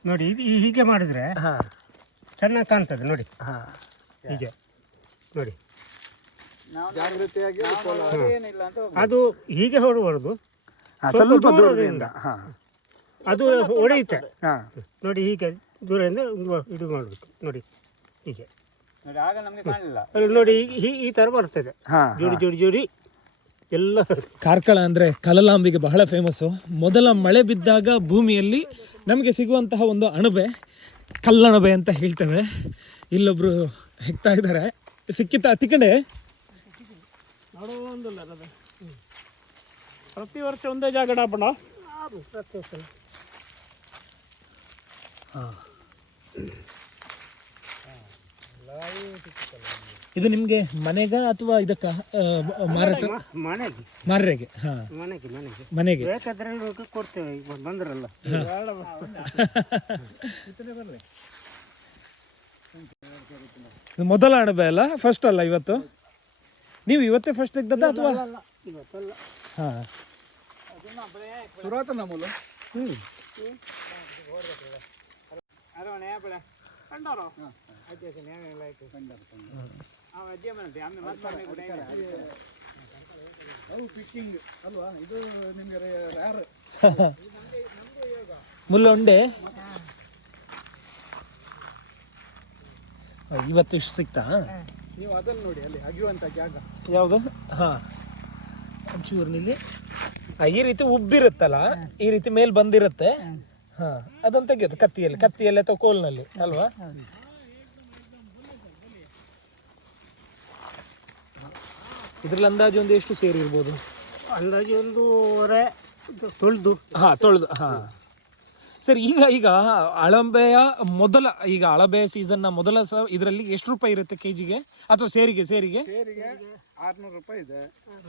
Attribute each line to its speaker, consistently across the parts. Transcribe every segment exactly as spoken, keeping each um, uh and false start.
Speaker 1: ನೋಡಿ ಇದು ಹೀಗೆ ಮಾಡಿದ್ರೆ ಚೆನ್ನಾಗಿ ಕಾಣ್ತದೆ ನೋಡಿ. ಹೀಗೆ ನೋಡಿ
Speaker 2: ಜಾಗೃತಿಯಾಗಿ
Speaker 1: ಅದು ಹೀಗೆ ಹೊರಬಾರ್ದು,
Speaker 3: ಸ್ವಲ್ಪ ದೂರದಿಂದ
Speaker 1: ಅದು ಹೊಡೆಯುತ್ತೆ ನೋಡಿ. ಹೀಗೆ ದೂರದಿಂದ ಇದು ಮಾಡಬೇಕು ನೋಡಿ. ಹೀಗೆ ನೋಡಿ ಈ ತರ ಬರ್ತದೆ ಜೋಡಿ ಜೋಡಿ ಜೋಡಿ ಎಲ್ಲ.
Speaker 3: ಕಾರ್ಕಳ ಅಂದರೆ ಕಲಲಾಂಬಿಗೆ ಬಹಳ ಫೇಮಸ್ಸು. ಮೊದಲ ಮಳೆ ಬಿದ್ದಾಗ ಭೂಮಿಯಲ್ಲಿ ನಮಗೆ ಸಿಗುವಂತಹ ಒಂದು ಅಣಬೆ ಕಲ್ಲಣಬೆ ಅಂತ ಹೇಳ್ತೇವೆ. ಇಲ್ಲೊಬ್ರು ಹೆಕ್ತಾ ಇದ್ದಾರೆ. ಸಿಕ್ಕಿತ್ತ ಹತ್ತಿ ಕಡೆ
Speaker 2: ಪ್ರತಿ ವರ್ಷ ಒಂದೇ ಜಾಗ ಡಾಪಣ.
Speaker 3: ಇದು ನಿಮಗೆ ಮನೆಗ ಅಥವಾ ಇದಕ್ಕ ಮಾರಾಟ
Speaker 1: ಮನೆಗೆ
Speaker 3: ಮಾರ್ರೆಗೆ? ಹಾ,
Speaker 1: ಮನೆಗೆ ಮನೆಗೆ
Speaker 3: ಮನೆಗೆ
Speaker 1: ಬೇಕಾದ್ರೆ ಕೊಡ್ತೇವೆ. ಬಂದ್ರಲ್ಲ
Speaker 3: ಮೊದಲ ಅಣಬೆ ಅಲ್ಲ, ಫಸ್ಟ್ ಅಲ್ಲ ಇವತ್ತು? ನೀವು ಇವತ್ತೇ ಫಸ್ಟ್ ತೆಗ್ದದ್ದ ಅಥವಾ?
Speaker 1: ಇವತ್ತಲ್ಲ.
Speaker 3: ಹಾ,
Speaker 2: ಪುರಾತನ ಮೂಲ.
Speaker 3: ಹ್ಮ್
Speaker 2: ಅಲ್ವಾ ಇದು ನಿಮಗೆ ರ್ಯಾರ್.
Speaker 3: ಮುಳ್ಳುಂಡೆ ಇವತ್ತು ಇಷ್ಟು ಸಿಕ್ತಾ?
Speaker 2: ನೀವು ಅದನ್ನು ನೋಡಿ, ಅಲ್ಲಿ ಅಗಿಯುವಂಥ ಜಾಗ
Speaker 3: ಯಾವುದು? ಹಾಂ, ಒಂಚೂರು ನಿಲ್ಲಿ. ಈ ರೀತಿ ಉಬ್ಬಿರುತ್ತಲ್ಲ, ಈ ರೀತಿ ಮೇಲ್ ಬಂದಿರುತ್ತೆ. ಹಾಂ, ಅದನ್ನು ತೆಗೆಯೋದು ಕತ್ತಿಯಲ್ಲಿ ಕತ್ತಿಯಲ್ಲಿ ಅಥವಾ ಕೋಲ್ನಲ್ಲಿ ಅಲ್ವಾ? ಇದ್ರಲ್ಲಿ ಅಂದಾಜು ಒಂದು ಎಷ್ಟು ಸೇರಿರ್ಬೋದು?
Speaker 1: ಅಂದಾಜು ಒಂದೂವರೆ ತೊಳೆದು.
Speaker 3: ಹಾಂ, ತೊಳೆದು. ಹಾಂ ಸರ್, ಈಗ ಈಗ ಅಳಂಬೆಯ ಮೊದಲ ಈಗ ಅಳಬೆ ಸೀಸನ್ನ ಮೊದಲ ಸ ಇದರಲ್ಲಿ ಎಷ್ಟು ರೂಪಾಯಿ ಇರುತ್ತೆ ಕೆ ಜಿಗೆ ಅಥವಾ ಸೇರಿಗೆ? ಸೇರಿಗೆ
Speaker 2: ಸೇರಿಗೆ ಆರ್ನೂರು ರೂಪಾಯಿ ಇದೆ,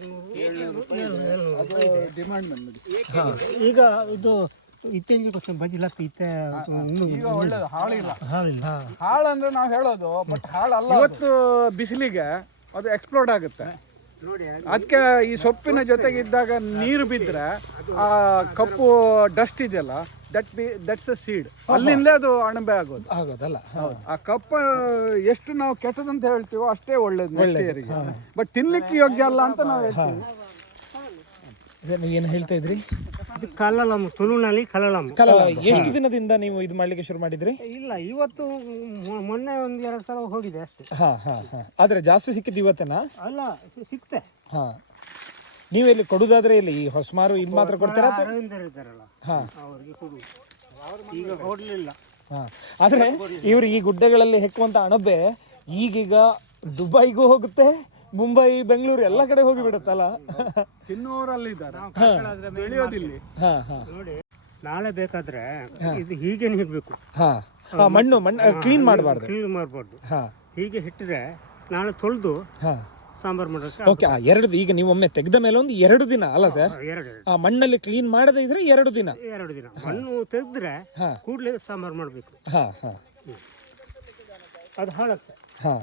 Speaker 2: ಅದು ಡಿಮಾಂಡ್ ಬಂದಿದೆ.
Speaker 1: ಈಗ ಇದು ಇತ್ತೀಚೆಗೆ ಕೊಂಚ ಬಜಿಲತ್ತ ಇತ್ತೆ
Speaker 2: ಈಗ ಒಳ್ಳೇದು, ಹಾಳಿಲ್ಲ.
Speaker 1: ಹಾಳಿಲ್ಲ.
Speaker 2: ಹಾಳು ಅಂದ್ರೆ ನಾವು ಹೇಳೋದು, ಬಟ್ ಹಾಳಲ್ಲ. ಇವತ್ತು ಬಿಸಿಲಿಗೆ ಅದು ಎಕ್ಸ್ಪ್ಲೋಡ್ ಆಗುತ್ತೆ. ಅದಕ್ಕೆ ಈ ಸೊಪ್ಪಿನ ಜೊತೆಗೆ ಇದ್ದಾಗ ನೀರು ಬಿದ್ದರೆ ಆ ಕಪ್ಪು ಡಸ್ಟ್ ಇದೆಯಲ್ಲ, that be that's a seed. ಅಲ್ಲಿಂದಲೇ ಅದು ಅಣಬೆ ಆಗೋದು.
Speaker 3: ಆಗೋದಲ್ಲ?
Speaker 2: ಹೌದು. ಆ ಕಪ್ಪ ಎಷ್ಟು ನಾವು ಕೆಟ್ಟದಂತ ಹೇಳ್ತೀವೋ ಅಷ್ಟೇ ಒಳ್ಳೇದು ನೆಕ್ಸ್ಟಿಯರಿಗೆ. ಬಟ್ ತಿನ್ಲಿಕ್ಕೆ ಯೋಗ್ಯ ಅಲ್ಲ ಅಂತ ನಾವು ಹೇಳ್ತೀವಿ.
Speaker 3: ನೀವೇನು ಹೇಳ್ತಾ ಇದ್ರಿ?
Speaker 1: ಇದು ಕಲ್ಲಲಂ, ತುಳುನಲ್ಲಿ ಕಲ್ಲಲಂ.
Speaker 3: ಕಲಲ. ಎಷ್ಟು ದಿನದಿಂದ ನೀವು ಇದು ಮಾಡ್ಲಿಕ್ಕೆ ಶುರು ಮಾಡಿದ್ರಿ?
Speaker 1: ಇಲ್ಲ, ಇವತ್ತು ಮೊ- ಮೊನ್ನೆ ಒಂದು ಎರಡು ಸಲ ಹೋಗಿದೆ ಅಷ್ಟೇ.
Speaker 3: ಹಾ ಹಾ ಹಾ ಆದ್ರೆ ಜಾಸ್ತಿ ಸಿಕ್ಕಿದ್ದು ಇವತ್ತೇನಾ?
Speaker 1: ಅಲ್ಲ, ಸಿಕ್ತೆ.
Speaker 3: ಹಾ, ನೀವೆಲ್ಲಿ ಕೊಡುದಾದ್ರೆ ಇಲ್ಲಿ ಈ ಹೊಸಮಾರು ಇಲ್ಲಿ ಮಾತ್ರ ಕೊಡ್ತೀರಾ?
Speaker 1: ಅರವಿಂದರು ಇದ್ದಾರಲ್ಲ,
Speaker 3: ಹಾ,
Speaker 1: ಅವರಿಗೆ ಕೊಡು. ಈಗ ಕೊಡ್ಲಿಲ್ಲ.
Speaker 3: ಹಾ, ಆದ್ರೆ ಇವರು ಈ ಗುಡ್ಡಗಳಲ್ಲಿ ಹೆಕ್ಕುವಂತ ಅಣಬೆ ಈಗೀಗ ದುಬೈಗೂ ಹೋಗುತ್ತೆ, ಮುಂಬೈ, ಬೆಂಗಳೂರು ಎಲ್ಲ ಕಡೆ ಹೋಗಿ ಬಿಡುತ್ತಲ್ಲ.
Speaker 2: ತಿನ್ನುವವರಲ್ಲಿದ್ದಾರೆ, ಬೆಳೆಯೋದಿಲ್ಲಿ.
Speaker 3: ಹಾ ಹಾ
Speaker 1: ನೋಡಿ, ನಾಳೆ ಬೇಕಾದ್ರೆ ಇದು ಹೀಗೆ ಇಡಬೇಕು.
Speaker 3: ಹಾ, ಮಣ್ಣು ಮಣ್ಣು ಕ್ಲೀನ್ ಮಾಡಬಾರ್ದು,
Speaker 1: ಕ್ಲೀನ್ ಮಾಡಬಾರ್ದು.
Speaker 3: ಹಾ,
Speaker 1: ಹೀಗೆ ಇಟ್ಟಿದ್ರೆ ನಾಳೆ ತೊಳೆದು
Speaker 3: ಹಾ
Speaker 1: ಸಾಂಬಾರ್ ಮಾಡೋಕೆ.
Speaker 3: ಓಕೆ. ಎರಡು ಈಗ ನೀವು ಒಮ್ಮೆ ತೆಗೆದ ಮೇಲೆ ಒಂದು ಎರಡು ದಿನ ಅಲ್ಲ ಸರ್?
Speaker 1: ಎರಡು
Speaker 3: ಆ ಮಣ್ಣಲ್ಲಿ ಕ್ಲೀನ್ ಮಾಡದೇ ಇದ್ರೆ ಎರಡು ದಿನ.
Speaker 1: ಎರಡು ದಿನ ಮಣ್ಣು ತೆಗೆದ್ರೆ
Speaker 3: ಹಾ,
Speaker 1: ಕೂಡಲೇ ಸಾಂಬಾರ್ ಮಾಡಬೇಕು.
Speaker 3: ಹಾ ಹಾ
Speaker 1: ಅದು ಹಾಳಾಗ್ತದೆ.
Speaker 3: ಹಾ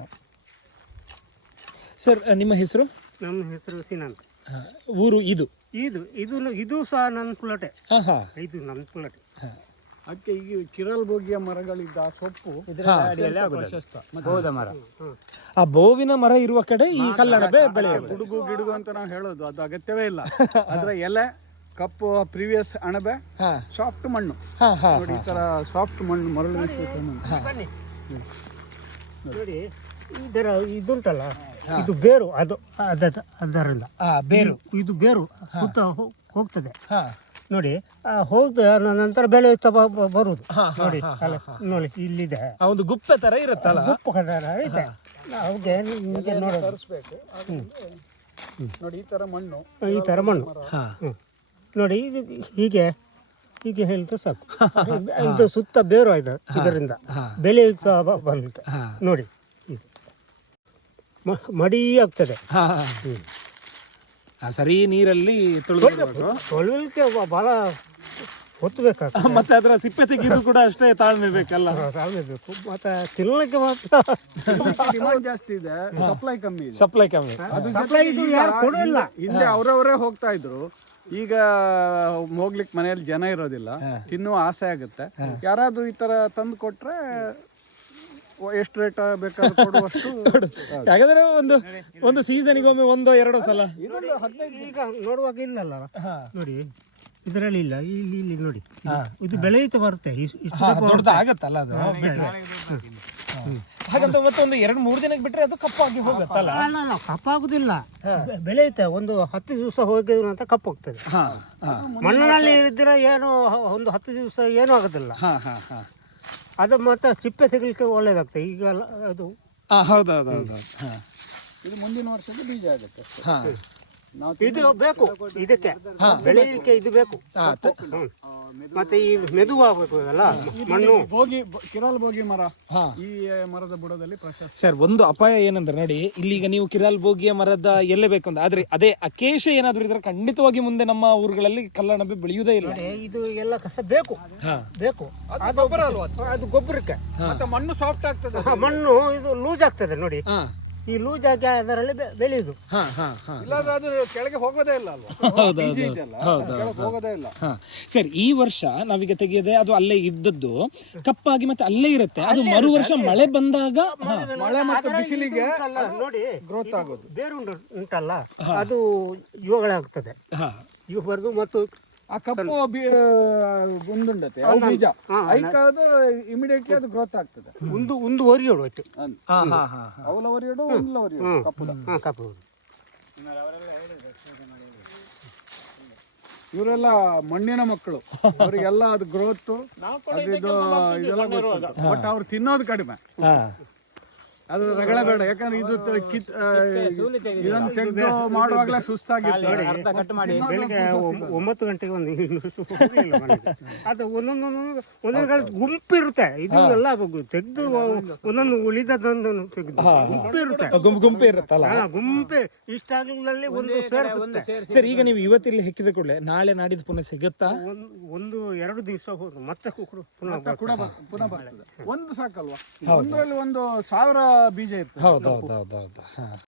Speaker 3: ಸರ್, ನಿಮ್ಮ ಹೆಸರು?
Speaker 1: ನಮ್ಮ ಹೆಸರು ಸೀನಾ ಅಂತ.
Speaker 3: ಹಾ, ಊರು ಇದು?
Speaker 1: ಇದು ಇದು ಇದು ಸಹ ನನ್ನ ಪುಲಟೆ.
Speaker 3: ಹಾ ಹಾ
Speaker 1: ಇದು ನನ್ನ ಪುಲಟೆ.
Speaker 2: ಅದಕ್ಕೆ ಈಗ ಕಿರಲ್ ಬೋಗಿಯ ಮರಗಳಿದ್ದ ಆ ಸೊಪ್ಪು ಪ್ರಶಸ್ತ.
Speaker 1: ಬೋಧ ಮರ.
Speaker 3: ಆ ಬೋವಿನ ಮರ ಇರುವ ಕಡೆ ಈ ಕಲ್ಲಣಬೆ ಬೆಳೆಯೋದು.
Speaker 2: ಗುಡುಗು ಗಿಡುಗು ಅಂತ ನಾವು ಹೇಳೋದು, ಅದು ಅಗತ್ಯವೇ ಇಲ್ಲ. ಅದರ ಎಲೆ ಕಪ್ಪು, ಪ್ರೀವಿಯಸ್ ಅಣಬೆ,
Speaker 3: ಹಾ
Speaker 2: ಸಾಫ್ಟ್ ಮಣ್ಣು.
Speaker 3: ಹಾ ಹಾ
Speaker 2: ನೋಡಿ, ಈ ತರ ಸಾಫ್ಟ್ ಮಣ್ಣು, ಮರಳು ಮಿಶ್ರಿತ ಮಣ್ಣು.
Speaker 1: ಬನ್ನಿ ನೋಡಿ, ಇದರ ಇದುಂಟಲ್ಲ, ಇದು ಬೇರು. ಅದು ಅದ- ಅದರಿಂದ
Speaker 3: ಆ ಬೇರು
Speaker 1: ಇದು ಬೇರು ಸುತ್ತ ಹೋ- ಹೋಗ್ತದೆ
Speaker 3: ಹಾ
Speaker 1: ನೋಡಿ. ಆ ಹೋದ ನಂತರ ಬೆಳೆಯುತ್ತಾ ಬ- ಬ- ಬರುವುದು
Speaker 3: ಹಾ, ಹಾ,
Speaker 1: ನೋಡಿ.
Speaker 3: ಹಾ,
Speaker 1: ಅಲ್ಲ, ನೋಡಿ ಇಲ್ಲಿದೆ
Speaker 3: ಆ ಒಂದು ಗುಪ್ಪೆ ತರ ಇರುತ್ತಲ್ಲ.
Speaker 1: ಗುಪ್ಪು ಕದರ ಐತೆ. ಅವ್ಗೆ ನಿಮಗೆ ನೋಡೋದು
Speaker 2: ತರಿಸ್ಬೇಕು. ನೋಡಿ, ಈ ತರ ಮಣ್ಣು,
Speaker 1: ಈ ಥರ ಮಣ್ಣು.
Speaker 3: ಹಾ
Speaker 1: ಹ್ಮ್. ನೋಡಿ, ಇದು ಹೀಗೆ ಹೀಗೆ ಹೇಳಿದ್ರೆ ಸಾಕು. ಇದು ಸುತ್ತ ಬೇರು ಆಯ್ತು, ಇದರಿಂದ ಬೆಳೆಯುತ್ತಾ ಬ- ಬಂದಿದೆ
Speaker 3: ಹಾ
Speaker 1: ನೋಡಿ. ಇದು ಮ- ಮಡಿ ಆಗ್ತದೆ.
Speaker 3: ಹಾ ಆ, ಸರಿ ನೀರಲ್ಲಿ ತೊಳೆದು
Speaker 1: ತೊಳೆಯಲಿಕ್ಕೆ ಬಹಳ ಹೊತ್ತು ಬೇಕಾಗ್ತದೆ.
Speaker 3: ಮತ್ತೆ ಅದರ ಸಿಪ್ಪೆ ತೆಗೆದು ಕೂಡ ಅಷ್ಟೇ ತಾಳ್ಮೆ ಬೇಕಲ್ಲ.
Speaker 1: ತಾಳ್ಮೆ ಬೇಕು. ಮತ್ತೆ ತಿನ್ನಲಿಕ್ಕೆ ಮಾತ್ರ
Speaker 2: ಡಿಮಾಂಡ್ ಜಾಸ್ತಿ ಇದೆ, ಸಪ್ಲೈ ಕಮ್ಮಿ ಇದೆ.
Speaker 3: ಸಪ್ಲೈ ಕಮ್ಮಿ.
Speaker 2: ಅದು
Speaker 1: ಸಪ್ಲೈ ಇದು ಯಾರು ಕೊಡೋಲ್ಲ.
Speaker 2: ಹಿಂದೆ ಅವರವರೇ ಹೋಗ್ತಾ ಇದ್ರು. ಈಗ ಹೋಗ್ಲಿಕ್ಕೆ ಮನೆಯಲ್ಲಿ ಜನ ಇರೋದಿಲ್ಲ, ತಿನ್ನುವ ಆಸೆ ಆಗುತ್ತೆ. ಯಾರಾದ್ರೂ ಈ ತರ ತಂದು ಕೊಟ್ರೆ ಎಷ್ಟು ರೇಟ್ ಬೇಕಾದ್ರೂ ಕೊಡುವಷ್ಟು.
Speaker 3: ಹಾಗಾದ್ರೆ ಒಂದು ಒಂದು ಸೀಸನಿಗೊಮ್ಮೆ ಒಂದೋ ಎರಡೋ ಸಲ
Speaker 1: ಈಗ ನೋಡುವಾಗ ಇಲ್ಲಲ್ಲ ನೋಡಿ, ಇದರಲ್ಲಿ ಇಲ್ಲ, ಇಲ್ಲಿ ಇಲ್ಲಿ ನೋಡಿ, ಇದು ಬೆಳೆಯುತ್ತಾ ಬರುತ್ತೆ, ಇಷ್ಟು ದಪ್ಪ
Speaker 3: ದೊಡ್ಡದು ಆಗತ್ತಲ್ಲ ಅದು. ಹಾಗಂತ ಮತ್ತೊಂದು ಎರಡು ಮೂರು ದಿನಕ್ಕೆ ಬಿಟ್ರೆ ಅದು ಕಪ್ಪಾಗಿ ಹೋಗುತ್ತಲ್ಲ.
Speaker 1: ಅಲ್ಲ ಅಲ್ಲ, ಕಪ್ಪಾಗುದಿಲ್ಲ, ಬೆಳೆಯುತ್ತೆ. ಒಂದು ಹತ್ತು ದಿವಸ ಹೋಗಿದ್ರು ಅಂತ ಕಪ್ಪು ಹೋಗ್ತದೆ. ಮಣ್ಣಿನಲ್ಲಿ ಇರಿದ್ರೆ ಏನು ಒಂದು ಹತ್ತು ದಿವಸ ಏನೂ ಆಗೋದಿಲ್ಲ. ಅದು ಮತ್ತೆ ಸಿಪ್ಪೆ ಸಿಗಲಿಕ್ಕೆ ಒಳ್ಳೇದಾಗ್ತದೆ. ಈಗ ಅದು
Speaker 3: ಹೌದೌದೌದು.
Speaker 2: ಇದು ಮುಂದಿನ ವರ್ಷದ ಬೀಜ ಆಗುತ್ತೆ.
Speaker 1: ಇದು ಬೇಕು ಇದಕ್ಕೆ ಬೆಳೆಯಲಿಕ್ಕೆ, ಇದು ಬೇಕು. ಮತ್ತೆ ಈ ಮೆದುವಾಗಬೇಕು ಅಲ್ಲ ಮಣ್ಣು.
Speaker 2: ಬೋಗಿ ಕಿರಾಲ್ ಬೋಗಿ ಮರ ಈ ಮರದ ಬುಡದಲ್ಲಿ ಪ್ರಶಸ್ತಿ.
Speaker 3: ಸರ್, ಒಂದು ಅಪಾಯ ಏನಂದ್ರೆ ನೋಡಿ, ಇಲ್ಲಿಗ ನೀವು ಕಿರಾಲ್ ಬೋಗಿಯ ಮರದ ಎಲ್ಲೇ ಬೇಕು ಅಂತ ಆದ್ರೆ ಅದೇ ಅಕೇಶ ಏನಾದ್ರು ಇದ್ರೆ ಖಂಡಿತವಾಗಿ ಮುಂದೆ ನಮ್ಮ ಊರುಗಳಲ್ಲಿ ಕಲ್ಲಣಬೆ ಬೆಳೆಯುವುದೇ ಇಲ್ಲ.
Speaker 1: ಇದು ಎಲ್ಲ ಕಸ ಬೇಕು ಬೇಕು
Speaker 2: ಅದು ಗೊಬ್ಬರ ಅಲ್ವಾ?
Speaker 1: ಅದು ಗೊಬ್ಬರಕ್ಕೆ
Speaker 2: ಮತ್ತೆ ಮಣ್ಣು ಸಾಫ್ಟ್ ಆಗ್ತದೆ.
Speaker 1: ಮಣ್ಣು ಇದು ಲೂಸ್ ಆಗ್ತದೆ ನೋಡಿ, ಈ ಲೂಸ್ ಆಗಿ ಅದರಲ್ಲಿ ಬೆಳೆಯುದು.
Speaker 2: ಇಲ್ಲಾಂದ್ರೆ ಅದು ಕೆಳಗೆ ಹೋಗೋದೇ ಇಲ್ಲ ಅಲ್ವಾ? ಕೆಳಗೆ ಹೋಗೋದೇ ಇಲ್ಲ.
Speaker 3: ಸರ್, ಈ ವರ್ಷ ನಾವೀಗ ತೆಗೆಯದೆ ಅದು ಅಲ್ಲೇ ಇದ್ದದ್ದು ಕಪ್ಪಾಗಿ ಮತ್ತೆ ಅಲ್ಲೇ ಇರುತ್ತೆ. ಅದು ಮರು ವರ್ಷ ಮಳೆ ಬಂದಾಗ
Speaker 2: ಮಳೆ ಮತ್ತು ಬಿಸಿಲಿಗೆ
Speaker 1: ನೋಡಿ
Speaker 2: ಗ್ರೋತ್ ಆಗೋದು.
Speaker 1: ಬೇರೆ ಉಂಟು ಉಂಟಲ್ಲ, ಅದು ಇವುಗಳಾಗ್ತದೆ ಇವು ಬರೋದು. ಮತ್ತು
Speaker 2: ಆ ಕಪ್ಪು ಗುಂದುಂಡತೆ ಅವು ಬೀಜ ಐಕಾದ್ರೆ ಇಮಿಡಿಯೇಟ್ಲಿ ಅದು ಗ್ರೋತ್ ಆಗ್ತದೆ.
Speaker 1: ಒಂದು ಒಂದು ಒರಿಯೋಡು ಒಟ್ಟು
Speaker 2: ಅವಲ ಒರಿಯೋಡು ಒಂದ್ಲ ಒರಿಯೋಡು ಕಪ್ಪುದ.
Speaker 1: ಹಾಂ, ಕಪ್ಪು.
Speaker 2: ಇವರೆಲ್ಲ ಮಣ್ಣಿನ ಮಕ್ಕಳು, ಅವರಿಗೆಲ್ಲ ಅದು ಗ್ರೋತ್ ಅದು ಇದು ಇದೆಲ್ಲ ಗೊತ್ತು. ಬಟ್ ಅವ್ರು ತಿನ್ನೋದು ಕಡಿಮೆ, ಅದು ರಗಳೆ ಬೇಡ. ಯಾಕಂದ್ರೆ ಇದು ಕಿತ್ ಇದನ್ನು ತೆಗೆದು ಮಾಡುವಾಗಲೇ ಸುಸ್ತಾಗಿತ್ತು.
Speaker 1: ಬೆಳಿಗ್ಗೆ ಒಂಬತ್ತು ಗಂಟೆಗೆ ಒಂದು ಅದು ಒಂದೊಂದು ಒಂದೊಂದು ಗುಂಪು ಇರುತ್ತೆ. ಇದು ಎಲ್ಲ ತೆಗೆದು ಒಂದೊಂದು ಉಳಿದದೊಂದು ತೆಗೆದು ಗುಂಪು ಇರುತ್ತೆ.
Speaker 3: ಗುಂಪು ಗುಂಪೆ ಇರುತ್ತಲ್ಲ,
Speaker 1: ಗುಂಪೆ ಇಷ್ಟಾಗಲಲ್ಲಿ ಒಂದು ಸೇರಿಸುತ್ತೆ.
Speaker 3: ಸರ್, ಈಗ ನೀವು ಇವತ್ತಿಲ್ಲಿ ಹೆಕ್ಕಿದ ಕೂಡಲೇ ನಾಳೆ ನಾಡಿದ್ದು ಪುನಃ ಸಿಗುತ್ತಾ?
Speaker 1: ಒಂದು ಎರಡು ದಿವಸ ಹೋದ್ರು ಮತ್ತೆ ಪುನಃ
Speaker 2: ಪುನಃ ಬರ್ತದೆ. ಒಂದು ಸಾಕಲ್ವಾ? ಒಂದರಲ್ಲಿ ಒಂದು ಸಾವಿರ ಬೀಜ ಇರ್ತದೆ.
Speaker 3: ಹೌದೌದೌದೌದು.